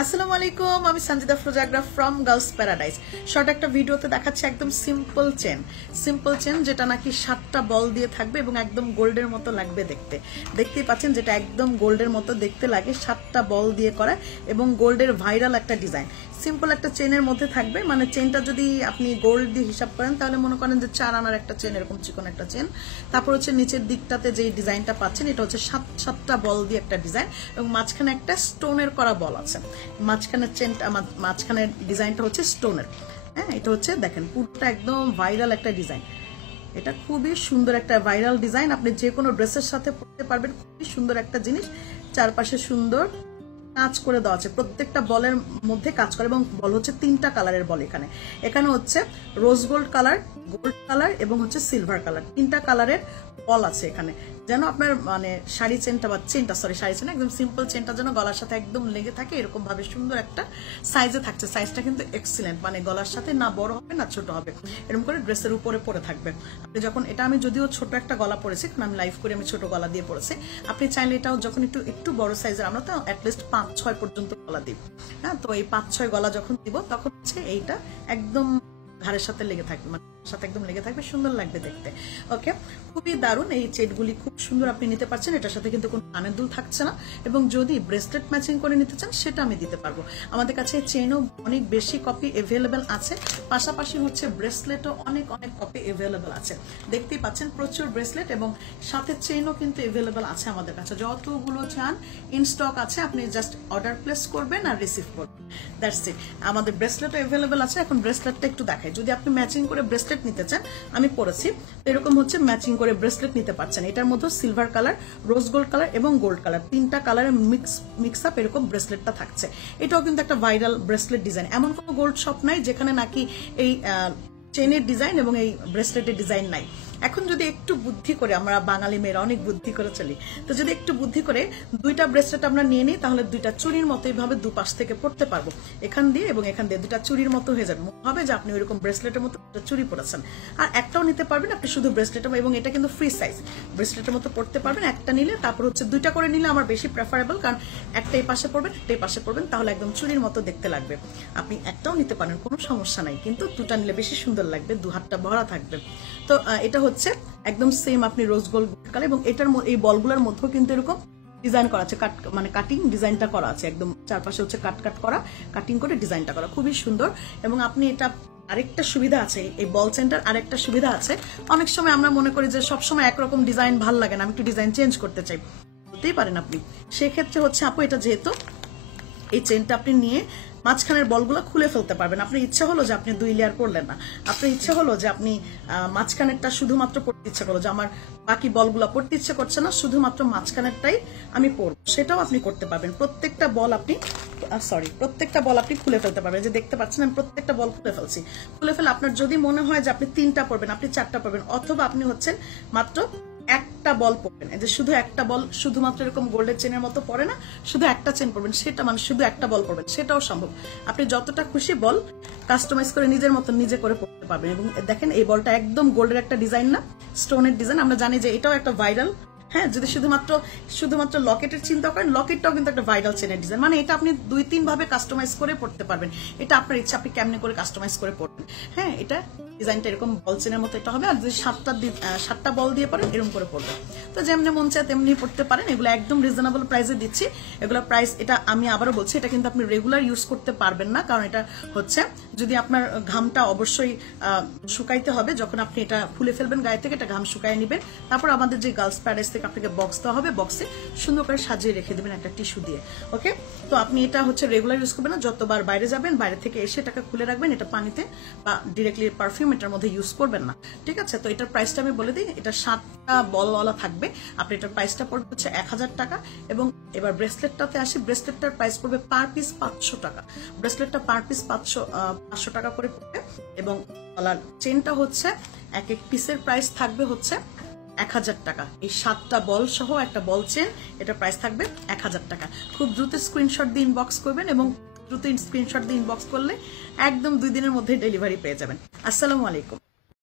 আসসালামু আলাইকুম, আমি সঞ্জিদা ফ্রোজাগ্রা ফ্রম গার্লস প্যারাডাইস। শর্ট একটা ভিডিওতে দেখাচ্ছি একদম সিম্পল চেন যেটা নাকি 7টা বল দিয়ে থাকবে এবং একদম গোল্ডের মতো লাগবে দেখতে। দেখতেই পাচ্ছেন যেটা একদম গোল্ডের মতো দেখতে লাগে, 7টা বল দিয়ে করা এবং গোল্ডের ভাইরাল একটা ডিজাইন। সিম্পল একটা চেনের মধ্যে থাকবে, মানে চেনটা যদি আপনি গোল্ড দিয়ে হিসাব করেন তাহলে মনে করেন যে 4 আনার একটা চেন, এরকম চিকন একটা চেন। তারপর হচ্ছে নিচের দিকটাতে যে ডিজাইনটা পাচ্ছেন এটা হচ্ছে 7টা বল দিয়ে একটা ডিজাইন এবং মাঝখানে একটা স্টোনের করা বল আছে। মাঝখানের চেনটা, মাঝখানের ডিজাইনটা হচ্ছে স্টোনের। হ্যাঁ, এটা হচ্ছে দেখেন পুরোটা একদম ভাইরাল একটা ডিজাইন। এটা খুবই সুন্দর একটা ভাইরাল ডিজাইন, আপনি যে কোনো ড্রেসের সাথে পরতে পারবেন। খুবই সুন্দর একটা জিনিস, চারপাশে সুন্দর কাজ করে দেওয়া আছে, প্রত্যেকটা বলের মধ্যে কাজ করে এবং বল হচ্ছে 3টা কালারের বল। এখানে হচ্ছে রোজ গোল্ড কালার এবং হচ্ছে সিলভার কালার, 3টা কালারের বল আছে এখানে। যেন আপনার মানে শাড়ি চেনটা বা শাড়ি চেন একদম সিম্পল চেনটা যেন গলার সাথে একদম লেগে থাকে, এরকম ভাবে সুন্দর একটা সাইজে থাকছে। সাইজটা কিন্তু এক্সিলেন্ট, মানে গলার সাথে না বড় হবে না ছোট হবে, এরকম করে ড্রেসের উপরে পরে থাকবে। আপনি যখন এটা, আমি যদিও ছোট একটা গলা পরেছি কারণ আমি লাইভ করে আমি ছোট গলা দিয়ে পরেছি, আপনি চাইলে এটাও যখন একটু বড় সাইজের, আমরা তো অ্যাটলিস্ট 5-6 পর্যন্ত গলা দিব। হ্যাঁ, তো এই 5-6 গলা যখন দিব তখন হচ্ছে এইটা একদম ঘাড়ের সাথে লেগে থাকবে, মানে সাথে একদম লেগে থাকবে, সুন্দর লাগবে দেখতে। ওকে, খুবই দারুণ। এই চেনগুলি খুব সুন্দর আপনি নিতে পারছেন, এটার সাথে কিন্তু কোনো কানের দুল থাকছে না। এবং যদি ব্রেসলেট ম্যাচিং করে নিতে চান সেটা আমি দিতে পারবো। আমাদের কাছে চেনও অনেক বেশি কপি এভেলেবেল আছে, পাশাপাশি হচ্ছে ব্রেসলেটও অনেক কপি এভেলেবেল আছে। দেখতেই পাচ্ছেন প্রচুর ব্রেসলেট এবং সাথে চেনও কিন্তু এভেলেবেল আছে আমাদের কাছে। যতগুলো চান ইন স্টক আছে, আপনি জাস্ট অর্ডার প্লেস করবেন আর রিসিভ করবেন, দ্যাটস ইট। আমাদের ব্রেসলেটও এভেলেবেল আছে। এখন ব্রেসলেটটা একটু দেখাই। যদি আপনি ম্যাচিং করে ব্রেসলেট নিতে চান, আমি পরেছি এরকম হচ্ছে ম্যাচিং করে ব্রেসলেট নিতে পারছেন। এটার মধ্যে silver colour, rose gold colour এবং গোল্ড কালার, 3টা কালারের মিক্স আপ এরকম ব্রেসলেটটা থাকছে। এটাও কিন্তু একটা ভাইরাল ব্রেসলেট ডিজাইন। এমন কোনো গোল্ড শপ নাই যেখানে নাকি এই চেনের ডিজাইন এবং এই ব্রেসলেটের ডিজাইন নাই। এখন যদি একটু বুদ্ধি করে, আমরা বাঙালি মেয়েরা অনেক বুদ্ধি করে চলি, তো যদি একটু বুদ্ধি করে 2টা ব্রেসলেট আমরা নিয়ে নিই তাহলে 2টা চুরির মতো এইভাবে দুপাশ থেকে পড়তে পারবো। এখান দিয়ে এবং এখান দিয়ে 2টা চুরির মতো হয়ে যাবে, হবে যে আপনি ওইরকম ব্রেসলেটের মতো চুরি পড়েছেন। আর একটাও নিতে পারবেন আপনি শুধু ব্রেসলেটের, এবং এটা কিন্তু ফ্রি সাইজ, ব্রেসলেটের মতো পড়তে পারবেন একটা নিলে। তারপর হচ্ছে 2টা করে নিলে আমার বেশি প্রেফারেবল, কারণ একটা এই পাশে পড়বেন, একটা এই পাশে পড়বেন, তাহলে একদম চুরির মতো দেখতে লাগবে। আপনি একটাও নিতে পারেন, কোনো সমস্যা নাই, কিন্তু 2টা নিলে বেশি সুন্দর লাগবে, 2 হাতটা ভরা থাকবে। তো এটা হচ্ছে একদম সেম আপনি রোজ গোল্ড কালার, এবং এটার এই বলগুলোর মধ্যেও কিন্তু এরকম ডিজাইন করা আছে, মানে কাটিং ডিজাইনটা করা আছে, একদম চারপাশে হচ্ছে কাট করা, কাটিং করে ডিজাইনটা করা, খুবই সুন্দর। এবং আপনি এটা আরেকটা সুবিধা আছে, এই বল চেনটার আরেকটা সুবিধা আছে। অনেক সময় আমরা মনে করি যে সবসময় একরকম ডিজাইন ভালো লাগে না, আমি একটু ডিজাইন চেঞ্জ করতে চাই, বলতেই পারেন আপনি। সেক্ষেত্রে হচ্ছে আপু, এটা যেহেতু এই চেনটা আপনি নিয়ে মাঝখানের বলগুলো খুলে ফেলতে পারবেন। আপনার ইচ্ছা হলো যে আপনি 2 লেয়ার করলেন না, আপনার ইচ্ছা হলো যে আপনি মাঝখানেরটা শুধুমাত্র পড়তে ইচ্ছা করলো, যে আমার বাকি বলগুলো পড়তে ইচ্ছে করছে না, শুধুমাত্র মাঝখানেরটাই আমি পড়বো, সেটাও আপনি করতে পারবেন। প্রত্যেকটা বল আপনি খুলে ফেলতে পারবেন। যে দেখতে পাচ্ছেন আমি প্রত্যেকটা বল খুলে ফেলে আপনার যদি মনে হয় যে আপনি 3টা পড়বেন, আপনি 4টা পড়বেন, অথবা আপনি হচ্ছেন মাত্র একটা বল পড়বেন, যে শুধু একটা বল, শুধুমাত্র এরকম গোল্ডের চেনের মতো পড়ে না, শুধু একটা চেন পড়বেন, সেটা মানে শুধু একটা বল পড়বেন, সেটাও সম্ভব। আপনি যতটা খুশি বল কাস্টমাইজ করে নিজের মতো নিজে করে পড়তে পারবেন। এবং দেখেন এই বলটা একদম গোল্ডের একটা ডিজাইন না, স্টোনের ডিজাইন। আমরা জানি যে এটাও একটা ভাইরাল। হ্যাঁ, যদি শুধুমাত্র লকেটের চিন্তা করেন, লকেটটাও কিন্তু একটা ভাইরাল চেনের ডিজাইন, মানে এটা আপনি 2-3 ভাবে কাস্টমাইজ করে পড়তে পারবেন। এটা আপনার ইচ্ছা, আপনি কেমনে করে কাস্টমাইজ করে পড়বেন। হ্যাঁ, এটা ডিজাইনটা এরকম বল চেনের মতো এটা হবে। আর যদি 7টা বল দিয়ে পড়েন এরকম করে পড়বেন, তো যেমনি মন চায় তেমনি পড়তে পারেন। এগুলো একদম রিজনেবল প্রাইসে দিচ্ছি। এগুলো প্রাইস, এটা আমি আবারও বলছি, এটা কিন্তু আপনি রেগুলার ইউজ করতে পারবেন না, কারণ এটা হচ্ছে যদি আপনার ঘামটা অবশ্যই শুকাইতে হবে, যখন আপনি এটা খুলে ফেলবেন গায়ে থেকে, এটা ঘাম শুকায় নেবেন। তারপর আমাদের যে গার্লস প্যারাডাইস থেকে আপনাকে বক্স দেওয়া হবে, বক্সে সুন্দর করে সাজিয়ে রেখে দেবেন একটা টিস্যু দিয়ে। ওকে, তো আপনি এটা হচ্ছে রেগুলার ইউজ করবেন না, যতবার বাইরে যাবেন বাইরে থেকে এসে এটাকে খুলে রাখবেন। এটা পানিতে বা ডিরেক্টলি পারফিউম এটার মধ্যে ইউজ করবেন না, ঠিক আছে? তো এটার প্রাইসটা আমি বলে দিই, এটা 7টা বলওয়ালা থাকবে। আপনি এটার প্রাইসটা পড়বে হচ্ছে 1000 টাকা। এবং এবার ব্রেসলেটটাতে আসি, ব্রেসলেটটার প্রাইস পড়বে পার পিস 500 টাকা। ব্রেসলেটটা পার পিস 500 টাকা করে পড়বে। এবং গলার চেনটা হচ্ছে এক পিসের প্রাইস থাকবে হচ্ছে 1000 টাকা। এই 7টা বল সহ একটা বল চেন, এটার প্রাইস থাকবে 1000 টাকা। খুব দ্রুত স্ক্রিনশট দিয়ে ইনবক্স করবেন, এবং দ্রুত স্ক্রিনশট দিয়ে ইনবক্স করলে একদম 2 দিনের মধ্যে ডেলিভারি পেয়ে যাবেন। আসসালামু আলাইকুম।